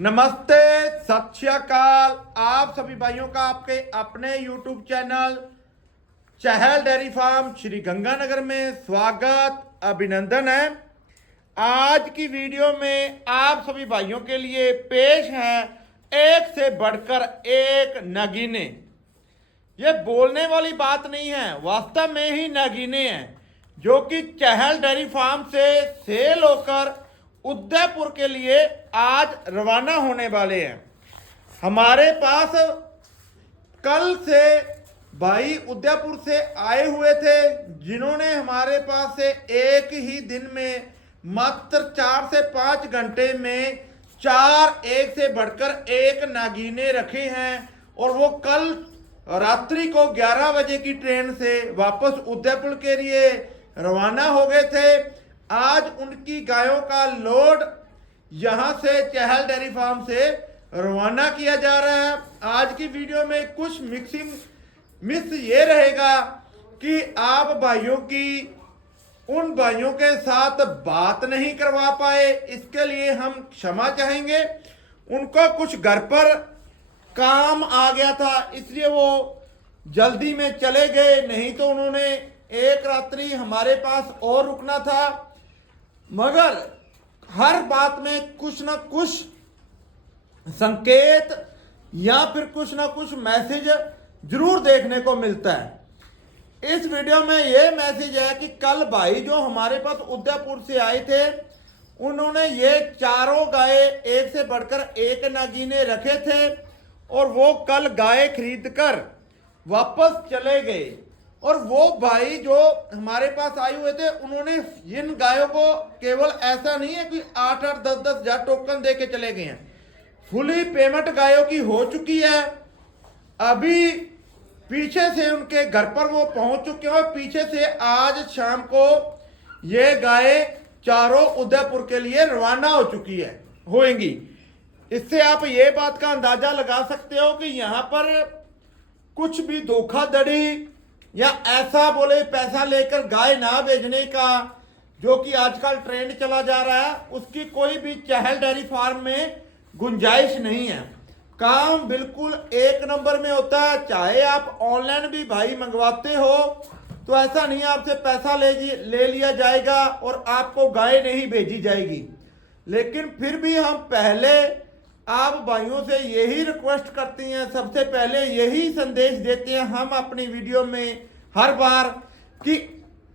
नमस्ते, सत श्री अकाल। आप सभी भाइयों का आपके अपने YouTube चैनल चहल डेयरी फार्म श्री गंगानगर में स्वागत अभिनंदन है। आज की वीडियो में आप सभी भाइयों के लिए पेश है एक से बढ़कर एक नगीने। ये बोलने वाली बात नहीं है, वास्तव में ही नगीने हैं जो कि चहल डेयरी फार्म से सेल होकर उदयपुर के लिए आज रवाना होने वाले हैं। हमारे पास कल से भाई उदयपुर से आए हुए थे जिन्होंने हमारे पास से एक ही दिन में मात्र 4 से 5 घंटे में 4 एक से बढ़कर एक नागीने रखे हैं और वो कल रात्रि को 11 बजे की ट्रेन से वापस उदयपुर के लिए रवाना हो गए थे। आज उनकी गायों का लोड यहां से चहल डेयरी फार्म से रवाना किया जा रहा है। आज की वीडियो में कुछ मिस ये रहेगा कि आप भाइयों की उन भाइयों के साथ बात नहीं करवा पाए, इसके लिए हम क्षमा चाहेंगे। उनको कुछ घर पर काम आ गया था इसलिए वो जल्दी में चले गए, नहीं तो उन्होंने एक रात्रि हमारे पास और रुकना था। मगर हर बात में कुछ ना कुछ संकेत या फिर कुछ ना कुछ मैसेज जरूर देखने को मिलता है। इस वीडियो में यह मैसेज है कि कल भाई जो हमारे पास उदयपुर से आए थे उन्होंने ये चारों गाय एक से बढ़कर एक नागीने रखे थे और वो कल गाय खरीद कर वापस चले गए। और वो भाई जो हमारे पास आए हुए थे उन्होंने इन गायों को केवल ऐसा नहीं है कि 8-8 10-10 हजार टोकन दे के चले गए हैं, फुली पेमेंट गायों की हो चुकी है। अभी पीछे से उनके घर पर वो पहुंच चुके हैं और पीछे से आज शाम को ये गाय चारों उदयपुर के लिए रवाना हो चुकी है होंगी। इससे आप ये बात का अंदाजा लगा सकते हो कि यहाँ पर कुछ भी धोखाधड़ी या ऐसा बोले पैसा लेकर गाय ना भेजने का जो कि आजकल ट्रेंड चला जा रहा है, उसकी कोई भी चहल डेयरी फार्म में गुंजाइश नहीं है। काम बिल्कुल एक नंबर में होता है। चाहे आप ऑनलाइन भी भाई मंगवाते हो तो ऐसा नहीं आपसे पैसा ले लिया जाएगा और आपको गाय नहीं भेजी जाएगी। लेकिन फिर भी हम पहले आप भाइयों से यही रिक्वेस्ट करते हैं, सबसे पहले यही संदेश देते हैं हम अपनी वीडियो में हर बार कि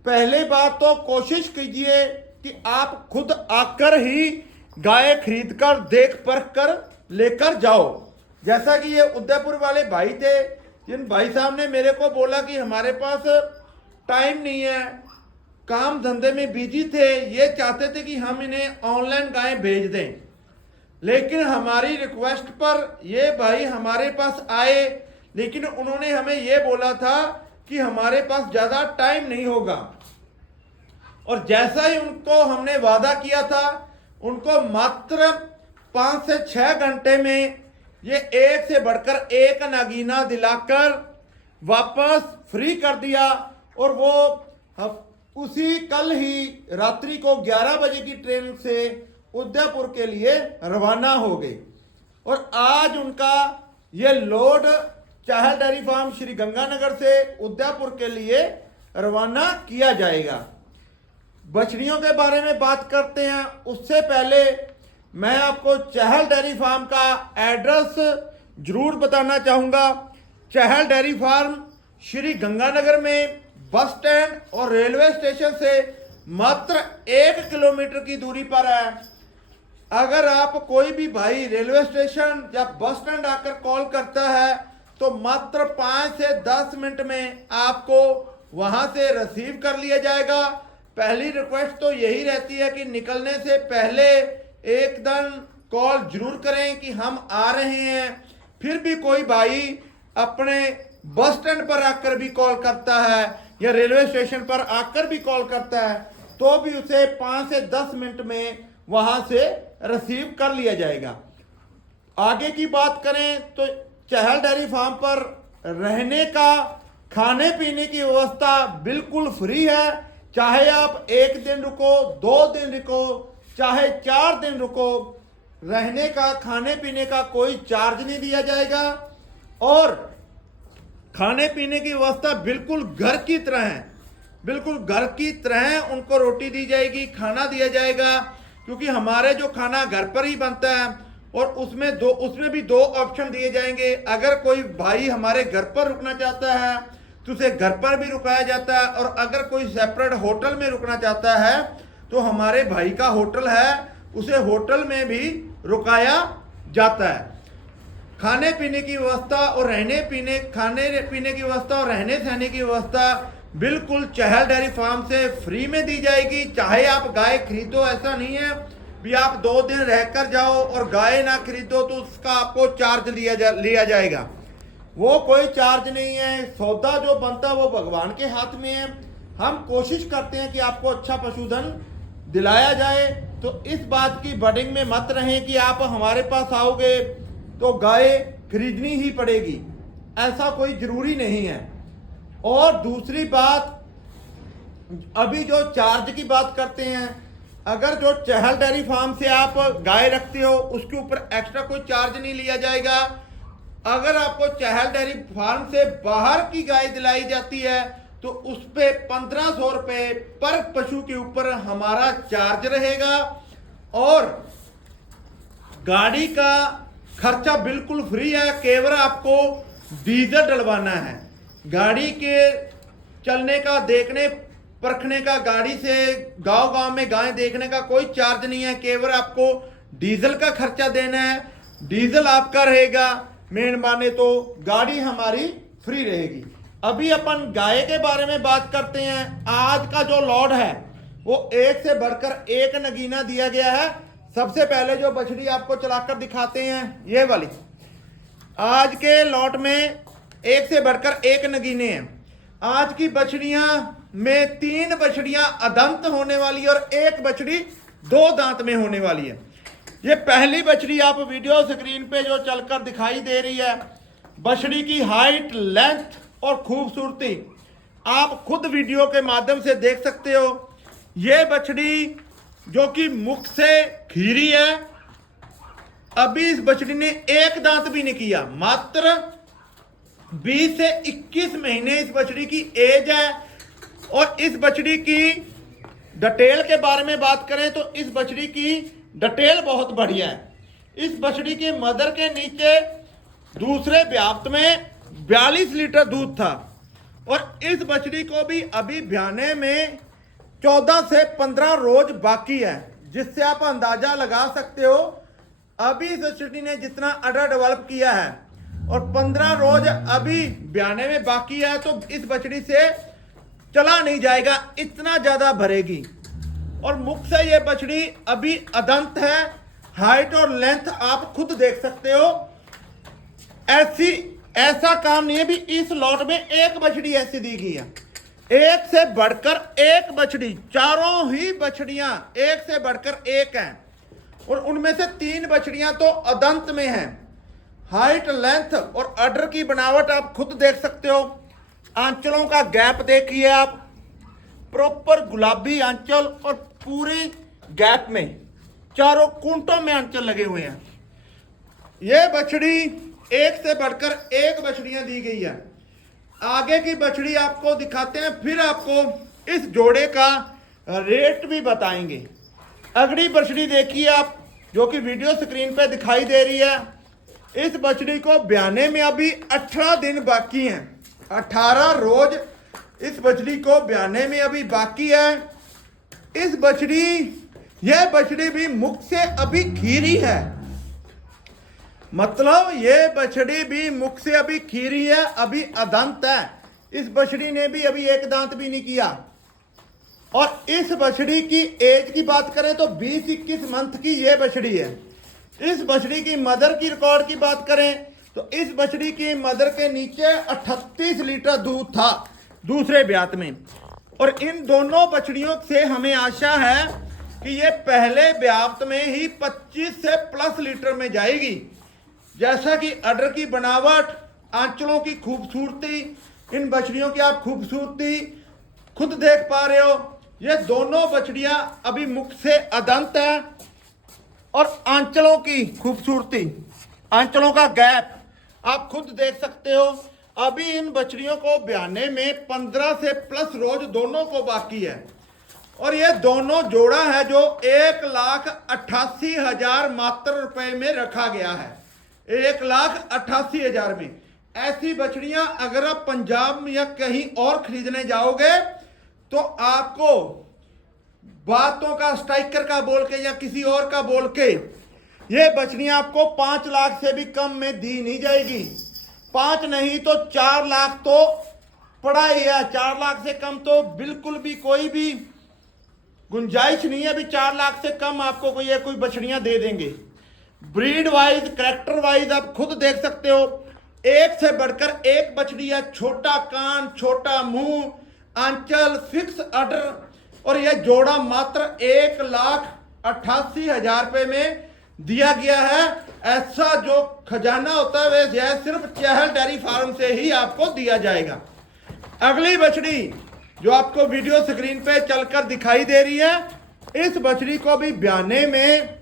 पहले बात तो कोशिश कीजिए कि आप खुद आकर ही गाय खरीद कर देख परख कर लेकर जाओ। जैसा कि ये उदयपुर वाले भाई थे जिन भाई साहब ने मेरे को बोला कि हमारे पास टाइम नहीं है, काम धंधे में बिजी थे, ये चाहते थे कि हम इन्हें ऑनलाइन गाय भेज दें। लेकिन हमारी रिक्वेस्ट पर ये भाई हमारे पास आए, लेकिन उन्होंने हमें ये बोला था कि हमारे पास ज़्यादा टाइम नहीं होगा। और जैसा ही उनको हमने वादा किया था उनको मात्र 5 से 6 घंटे में ये एक से बढ़कर एक नागीना दिलाकर वापस फ्री कर दिया और वो उसी कल ही रात्रि को 11 बजे की ट्रेन से उदयपुर के लिए रवाना हो गए। और आज उनका ये लोड चहल डेयरी फार्म श्री गंगानगर से उदयपुर के लिए रवाना किया जाएगा। बछड़ियों के बारे में बात करते हैं उससे पहले मैं आपको चहल डेयरी फार्म का एड्रेस जरूर बताना चाहूँगा। चहल डेयरी फार्म श्री गंगानगर में बस स्टैंड और रेलवे स्टेशन से मात्र 1 किलोमीटर की दूरी पर है। अगर आप कोई भी भाई रेलवे स्टेशन या बस स्टैंड आकर कॉल करता है तो मात्र 5 से 10 मिनट में आपको वहां से रिसीव कर लिया जाएगा। पहली रिक्वेस्ट तो यही रहती है कि निकलने से पहले एकदम कॉल जरूर करें कि हम आ रहे हैं। फिर भी कोई भाई अपने बस स्टैंड पर आकर भी कॉल करता है या रेलवे स्टेशन पर आकर भी कॉल करता है तो भी उसे 5 से 10 मिनट में वहां से रिसीव कर लिया जाएगा। आगे की बात करें तो चहल डेयरी फार्म पर रहने का खाने पीने की व्यवस्था बिल्कुल फ्री है। चाहे आप 1 दिन रुको, 2 दिन रुको, चाहे 4 दिन रुको, रहने का, खाने पीने का कोई चार्ज नहीं दिया जाएगा और खाने पीने की व्यवस्था बिल्कुल घर की तरह है, बिल्कुल घर की तरह उनको रोटी दी जाएगी, खाना दिया जाएगा। क्योंकि हमारे जो खाना घर पर ही बनता है और उसमें भी दो ऑप्शन दिए जाएंगे। अगर कोई भाई हमारे घर पर रुकना चाहता है तो उसे घर पर भी रुकाया जाता है, और अगर कोई सेपरेट होटल में रुकना चाहता है तो हमारे भाई का होटल है, उसे होटल में भी रुकाया जाता है। खाने पीने की व्यवस्था और खाने पीने की व्यवस्था और रहने सहने की व्यवस्था बिल्कुल चहल डेयरी फार्म से फ्री में दी जाएगी। चाहे आप गाय खरीदो, ऐसा नहीं है भी आप 2 दिन रहकर जाओ और गाय ना खरीदो तो उसका आपको चार्ज लिया जाएगा। वो कोई चार्ज नहीं है। सौदा जो बनता है वो भगवान के हाथ में है। हम कोशिश करते हैं कि आपको अच्छा पशुधन दिलाया जाए। तो इस बात की बडिंग में मत रहें कि आप हमारे पास आओगे तो गाय खरीदनी ही पड़ेगी, ऐसा कोई जरूरी नहीं है। और दूसरी बात, अभी जो चार्ज की बात करते हैं, अगर जो चहल डेयरी फार्म से आप गाय रखते हो उसके ऊपर एक्स्ट्रा कोई चार्ज नहीं लिया जाएगा। अगर आपको चहल डेयरी फार्म से बाहर की गाय दिलाई जाती है तो उस पे 1500 रुपये पर पशु के ऊपर हमारा चार्ज रहेगा। और गाड़ी का खर्चा बिल्कुल फ्री है, केवल आपको डीजल डलवाना है। गाड़ी के चलने का, देखने परखने का, गाड़ी से गांव में गाय देखने का कोई चार्ज नहीं है, केवल आपको डीजल का खर्चा देना है। डीजल आपका रहेगा, मेन माने तो गाड़ी हमारी फ्री रहेगी। अभी अपन गाय के बारे में बात करते हैं। आज का जो लॉट है वो एक से बढ़कर एक नगीना दिया गया है। सबसे पहले जो बछड़ी आपको चलाकर दिखाते हैं, ये वाली। आज के लॉट में एक से बढ़कर एक नगीने हैं। आज की बछड़ियां में 3 बछड़ियां अदंत होने वाली और 1 बछड़ी 2 दांत में होने वाली है। ये पहली बछड़ी आप वीडियो स्क्रीन पे जो चलकर दिखाई दे रही है, बछड़ी की हाइट, लेंथ और खूबसूरती आप खुद वीडियो के माध्यम से देख सकते हो। ये बछड़ी जो कि मुख से खीरी है, अभी इस बछड़ी ने 1 दांत भी नहीं किया। मात्र 20 से 21 महीने इस बछड़ी की एज है। और इस बछड़ी की डिटेल के बारे में बात करें तो इस बछड़ी की डिटेल बहुत बढ़िया है। इस बछड़ी के मदर के नीचे दूसरे ब्याप्त में 42 लीटर दूध था और इस बछड़ी को भी अभी ब्याने में 14 से 15 रोज बाकी है, जिससे आप अंदाजा लगा सकते हो अभी इस बछड़ी ने जितना अडर डेवलप किया है और 15 रोज अभी ब्याने में बाकी है, तो इस बछड़ी से चला नहीं जाएगा, इतना ज्यादा भरेगी। और मुख से ये बछड़ी अभी अदंत है। हाइट और लेंथ आप खुद देख सकते हो। ऐसा काम नहीं है भी इस लॉट में 1 बछड़ी ऐसी दी गई है। एक से बढ़कर एक बछड़ी, चारों ही बछड़ियां एक से बढ़कर एक हैं और उनमें से 3 बछड़ियां तो अदंत में हैं। हाइट, लेंथ और अडर की बनावट आप खुद देख सकते हो। आंचलों का गैप देखिए आप, प्रॉपर गुलाबी आंचल और पूरे गैप में चारों कुंटों में आंचल लगे हुए हैं। यह बछड़ी एक से बढ़कर एक बछड़ियां दी गई है। आगे की बछड़ी आपको दिखाते हैं, फिर आपको इस जोड़े का रेट भी बताएंगे। अगली बछड़ी देखिए आप, जो कि वीडियो स्क्रीन पे दिखाई दे रही है। इस बछड़ी को ब्याने में अभी 18 दिन बाकी हैं। 18 रोज इस बछड़ी को ब्याने में अभी बाकी है। यह बछड़ी भी मुख से अभी खीरी है, मतलब ये बछड़ी भी मुख से अभी खीरी है, अभी अदंत है। इस बछड़ी ने भी अभी 1 दांत भी नहीं किया। और इस बछड़ी की एज की बात करें तो 20-21 मंथ की ये बछड़ी है। इस बछड़ी की मदर की रिकॉर्ड की बात करें तो इस बछड़ी की मदर के नीचे 38 लीटर दूध था दूसरे ब्यात में। और इन दोनों बछड़ियों से हमें आशा है कि ये पहले ब्यात में ही 25 से प्लस लीटर में जाएगी। जैसा कि अडर की बनावट, आंचलों की खूबसूरती, इन बछड़ियों की आप खूबसूरती खुद देख पा रहे हो। ये दोनों बछड़ियां अभी मुख से अदंत है और आंचलों की खूबसूरती, आंचलों का गैप आप खुद देख सकते हो। अभी इन बछड़ियों को ब्याने में 15 से प्लस रोज दोनों को बाकी है। और ये दोनों जोड़ा है जो 1,88,000 मात्र रुपए में रखा गया है। 1,88,000 में। ऐसी बछड़ियां अगर आप पंजाब में या कहीं और खरीदने जाओगे तो आपको बातों का, स्ट्राइकर का बोल के या किसी और का बोल के ये बछड़ियां आपको 5 लाख से भी कम में दी नहीं जाएगी। 5 नहीं तो 4 लाख तो पड़ा ही है। 4 लाख से कम तो बिल्कुल भी कोई भी गुंजाइश नहीं है। अभी 4 लाख से कम आपको कोई बछड़ियां दे देंगे। ब्रीड वाइज, करैक्टर वाइज आप खुद देख सकते हो, एक से बढ़कर एक बछड़ी है। छोटा कान, छोटा मुंह, आंचल, फिक्स अडर। और यह जोड़ा मात्र 1,88,000 रुपए में दिया गया है। ऐसा जो खजाना होता है वह यह सिर्फ चहल डेयरी फार्म से ही आपको दिया जाएगा। अगली बछड़ी जो आपको वीडियो स्क्रीन पे चलकर दिखाई दे रही है, इस बछड़ी को भी ब्याने में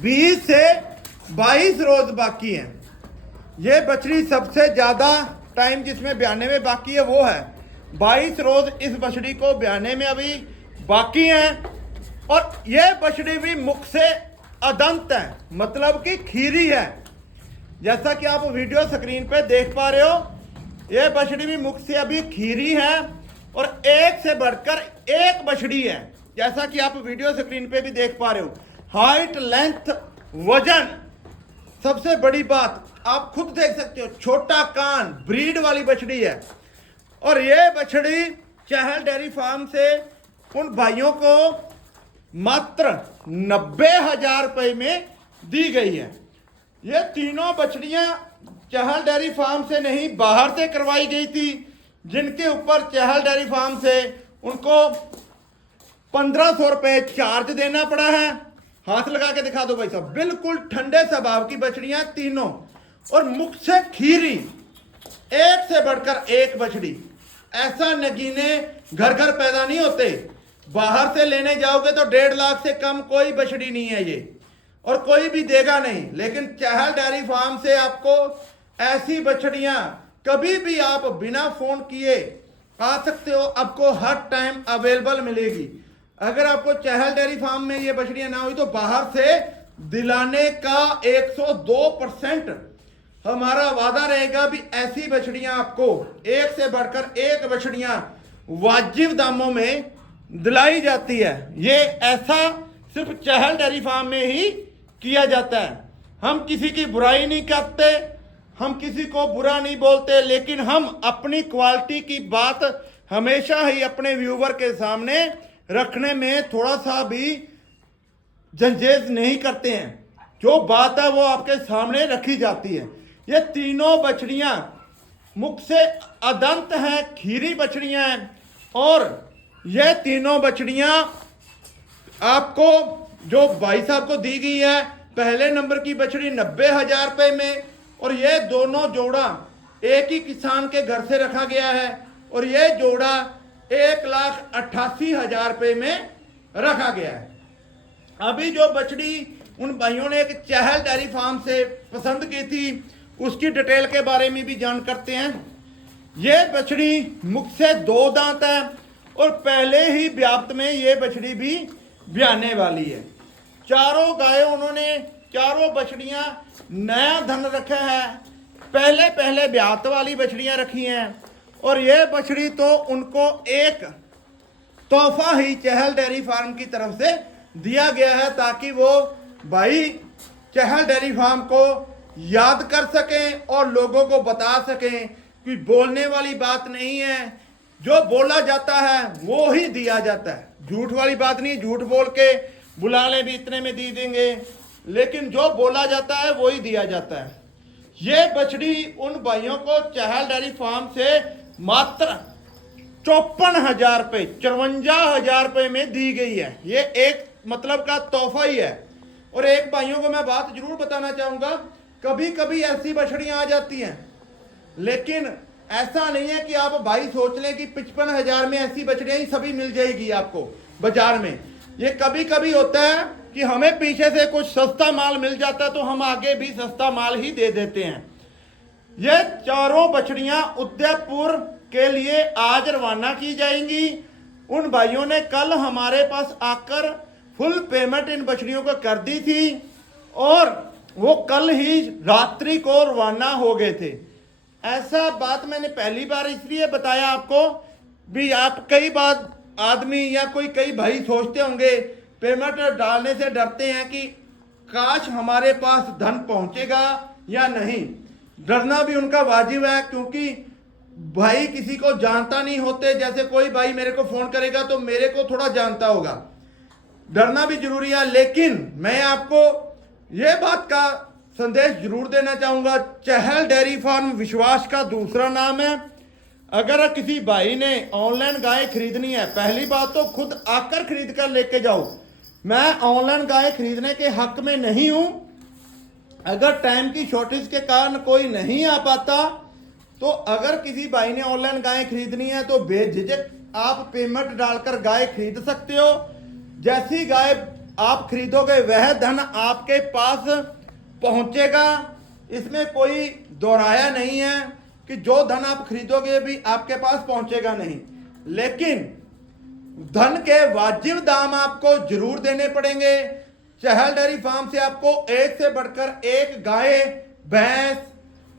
20 से 22 रोज बाकी हैं। ये बछड़ी सबसे ज्यादा टाइम जिसमें ब्याने में बाकी है वो है 22 रोज। इस बछड़ी को ब्याने में अभी बाकी हैं। और यह बछड़ी भी मुख से अदंत है, मतलब कि खीरी है। जैसा कि आप वीडियो स्क्रीन पे देख पा रहे हो, यह बछड़ी भी मुख से अभी खीरी है और एक से बढ़कर एक बछड़ी है। जैसा कि आप वीडियो स्क्रीन पे भी देख पा रहे हो, हाइट, लेंथ, वजन, सबसे बड़ी बात आप खुद देख सकते हो, छोटा कान, ब्रीड वाली बछड़ी है। और ये बछड़ी चहल डेयरी फार्म से उन भाइयों को मात्र 90,000 रुपए में दी गई है। ये तीनों बछड़ियां चहल डेयरी फार्म से नहीं, बाहर से करवाई गई थी, जिनके ऊपर चहल डेयरी फार्म से उनको 1,500 रुपए चार्ज देना पड़ा है। हाथ लगा के दिखा दो भाई साहब, बिल्कुल ठंडे स्वभाव की बछड़ियां तीनों और मुख से खीरी, एक से बढ़कर एक बछड़ी। ऐसा नगीने घर घर पैदा नहीं होते। बाहर से लेने जाओगे तो 1.5 लाख से कम कोई बछड़ी नहीं है ये, और कोई भी देगा नहीं। लेकिन चहल डेयरी फार्म से आपको ऐसी बछड़ियां कभी भी आप बिना फोन किए आ सकते हो, आपको हर टाइम अवेलेबल मिलेगी। अगर आपको चहल डेयरी फार्म में ये बछड़ियां ना हुई तो बाहर से दिलाने का 102% हमारा वादा रहेगा भी ऐसी बछड़ियां आपको एक से बढ़कर एक बछड़ियां वाजिब दामों में दिलाई जाती है। ये ऐसा सिर्फ चहल डेयरी फार्म में ही किया जाता है। हम किसी की बुराई नहीं करते, हम किसी को बुरा नहीं बोलते, लेकिन हम अपनी क्वालिटी की बात हमेशा ही अपने व्यूवर के सामने रखने में थोड़ा सा भी जंजेज नहीं करते हैं। जो बात है वो आपके सामने रखी जाती है। ये तीनों बछड़ियां मुख से अदंत हैं, खीरी बछड़ियां हैं। और ये तीनों बछड़ियां आपको जो भाई साहब को दी गई है, पहले नंबर की बछड़ी 90,000 रुपए में, और ये दोनों जोड़ा एक ही किसान के घर से रखा गया है, और ये जोड़ा 1,88,000 रुपए में रखा गया है। अभी जो बछड़ी उन भाइयों ने एक चहल डेयरी फार्म से पसंद की थी, उसकी डिटेल के बारे में भी जान करते हैं। ये बछड़ी मुख से 2 दांत है और पहले ही व्याप्त में ये बछड़ी भी ब्याने वाली है। चारों गायें उन्होंने, चारों बछड़ियां नया धन रखा है, पहले पहले ब्यात वाली बछड़ियां रखी हैं। और ये बछड़ी तो उनको एक तोहफा ही चहल डेयरी फार्म की तरफ से दिया गया है, ताकि वो भाई चहल डेयरी फार्म को याद कर सकें और लोगों को बता सकें कि बोलने वाली बात नहीं है, जो बोला जाता है वो ही दिया जाता है। झूठ वाली बात नहीं, झूठ बोल के बुला ले भी इतने में दी देंगे, लेकिन जो बोला जाता है वो ही दिया जाता है। ये बछड़ी उन भाइयों को चहल डेयरी फार्म से मात्र 54,000 रुपए, 54,000 रुपए में दी गई है। ये एक मतलब का तोहफा ही है। और एक भाइयों को मैं बात जरूर बताना चाहूंगा, कभी कभी ऐसी बछड़ियां आ जाती हैं, लेकिन ऐसा नहीं है कि आप भाई सोच लें कि 55,000 में ऐसी बछड़ियां ही सभी मिल जाएगी आपको बाजार में। ये कभी कभी होता है कि हमें पीछे से कुछ सस्ता माल मिल जाता है तो हम आगे भी सस्ता माल ही दे देते हैं। ये चारों बछड़ियां उदयपुर के लिए आज रवाना की जाएंगी। उन भाइयों ने कल हमारे पास आकर फुल पेमेंट इन बछड़ियों को कर दी थी और वो कल ही रात्रि को रवाना हो गए थे। ऐसा बात मैंने पहली बार इसलिए बताया आपको भी, आप कई बार आदमी या कई भाई सोचते होंगे, पेमेंट डालने से डरते हैं कि काश हमारे पास धन पहुंचेगा या नहीं। डरना भी उनका वाजिब है, क्योंकि भाई किसी को जानता नहीं होते। जैसे कोई भाई मेरे को फोन करेगा तो मेरे को थोड़ा जानता होगा, डरना भी जरूरी है। लेकिन मैं आपको ये बात का संदेश जरूर देना चाहूंगा, चहल डेयरी फार्म विश्वास का दूसरा नाम है। अगर किसी भाई ने ऑनलाइन गाय खरीदनी है, पहली बात तो खुद आकर खरीद कर लेके जाओ। मैं ऑनलाइन गाय खरीदने के हक में नहीं हूं। अगर टाइम की शॉर्टेज के कारण कोई नहीं आ पाता तो अगर किसी भाई ने ऑनलाइन गाय खरीदनी है तो बेझिझक आप पेमेंट डालकर गाय खरीद सकते हो। जैसी गाय आप खरीदोगे वह धन आपके पास पहुंचेगा। इसमें कोई दोहराया नहीं है कि जो धन आप खरीदोगे भी आपके पास पहुंचेगा नहीं, लेकिन धन के वाजिब दाम आपको जरूर देने पड़ेंगे। चहल डेयरी फार्म से आपको एक से बढ़कर एक गाय, भैंस,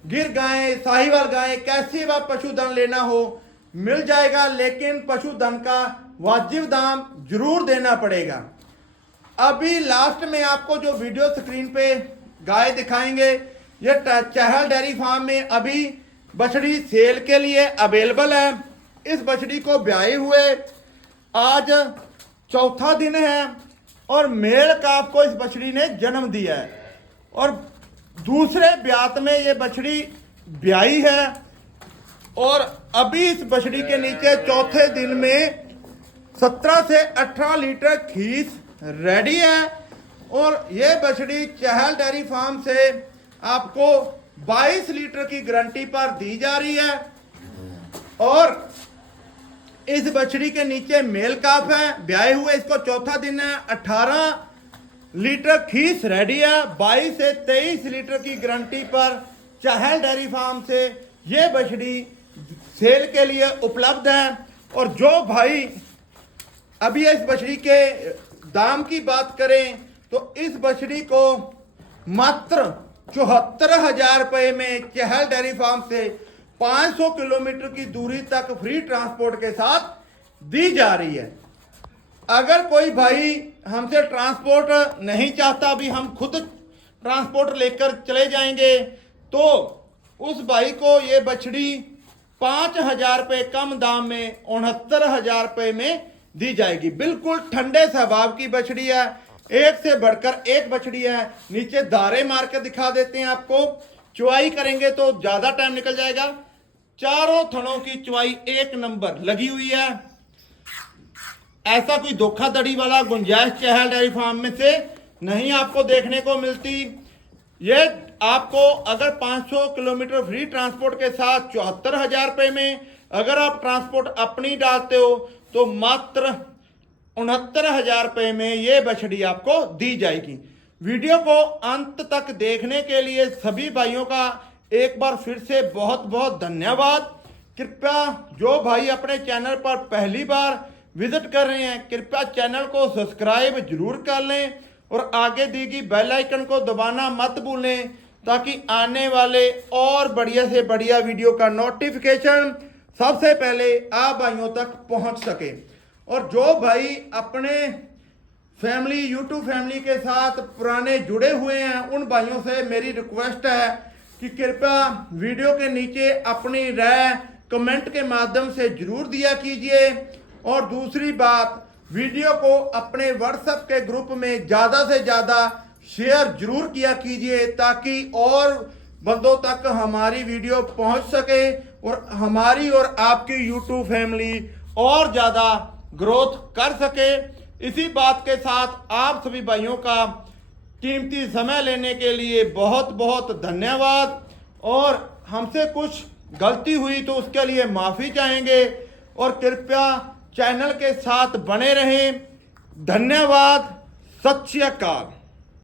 गिर गाय, साहिवाल गाय, कैसी व पशुधन लेना हो मिल जाएगा, लेकिन पशुधन का वाजिब दाम जरूर देना पड़ेगा। अभी लास्ट में आपको जो वीडियो स्क्रीन पे गाय दिखाएंगे, ये चहल डेयरी फार्म में अभी बछड़ी सेल के लिए अवेलेबल है। इस बछड़ी को ब्याए हुए आज चौथा दिन है और मेल काफ को इस बछड़ी ने जन्म दिया है और दूसरे ब्यात में ये बछड़ी ब्याई है और अभी इस बछड़ी के नीचे चौथे दिन में 17 से 18 लीटर खीस रेडी है। और ये बछड़ी चहल डेयरी फार्म से आपको 22 लीटर की गारंटी पर दी जा रही है और इस बछड़ी के नीचे मेल काफ है, ब्याए हुए, इसको चौथा दिन है। 18 लीटर खीस रेडी है। 22 से 23 लीटर की गारंटी पर चहल डेयरी फार्म से ये बछड़ी सेल के लिए उपलब्ध है। और जो भाई अभी इस बछड़ी के दाम की बात करें तो इस बछड़ी को मात्र 74,000 रुपये में चहल डेयरी फार्म से 500 किलोमीटर की दूरी तक फ्री ट्रांसपोर्ट के साथ दी जा रही है। अगर कोई भाई हमसे ट्रांसपोर्ट नहीं चाहता, भी हम खुद ट्रांसपोर्ट लेकर चले जाएंगे, तो उस भाई को ये बछड़ी 5,000 रुपये कम दाम में 69,000 रुपये में दी जाएगी। बिल्कुल ठंडे स्वभाव की बछड़ी है, एक से बढ़कर एक बछड़ी है। नीचे दारे मार के दिखा देते हैं आपको, चुवाई करेंगे तो ज्यादा टाइम निकल जाएगा। चारों थनों की चुवाई एक नंबर लगी हुई है। ऐसा कोई धोखाधड़ी वाला गुंजाइश चहल डेयरी फार्म में से नहीं आपको देखने को मिलती। ये आपको अगर 500 किलोमीटर फ्री ट्रांसपोर्ट के साथ 74,000 रुपये में, अगर आप ट्रांसपोर्ट अपनी डालते हो तो मात्र 69,000 रुपये में ये बछड़ी आपको दी जाएगी। वीडियो को अंत तक देखने के लिए सभी भाइयों का एक बार फिर से बहुत बहुत धन्यवाद। कृपया जो भाई अपने चैनल पर पहली बार विजिट कर रहे हैं, कृपया चैनल को सब्सक्राइब जरूर कर लें और आगे दी गई बेल आइकन को दबाना मत भूलें, ताकि आने वाले और बढ़िया से बढ़िया वीडियो का नोटिफिकेशन सबसे पहले आप भाइयों तक पहुंच सके। और जो भाई अपने फैमिली, यूट्यूब फैमिली के साथ पुराने जुड़े हुए हैं, उन भाइयों से मेरी रिक्वेस्ट है कि कृपया वीडियो के नीचे अपनी राय कमेंट के माध्यम से जरूर दिया कीजिए। और दूसरी बात, वीडियो को अपने व्हाट्सएप के ग्रुप में ज़्यादा से ज़्यादा शेयर जरूर किया कीजिए, ताकि और बंदों तक हमारी वीडियो पहुंच सके और हमारी और आपकी यूट्यूब फैमिली और ज़्यादा ग्रोथ कर सके। इसी बात के साथ आप सभी भाइयों का कीमती समय लेने के लिए बहुत बहुत धन्यवाद। और हमसे कुछ गलती हुई तो उसके लिए माफ़ी चाहेंगे और कृपया चैनल के साथ बने रहें। धन्यवाद। सत श्री अकाल।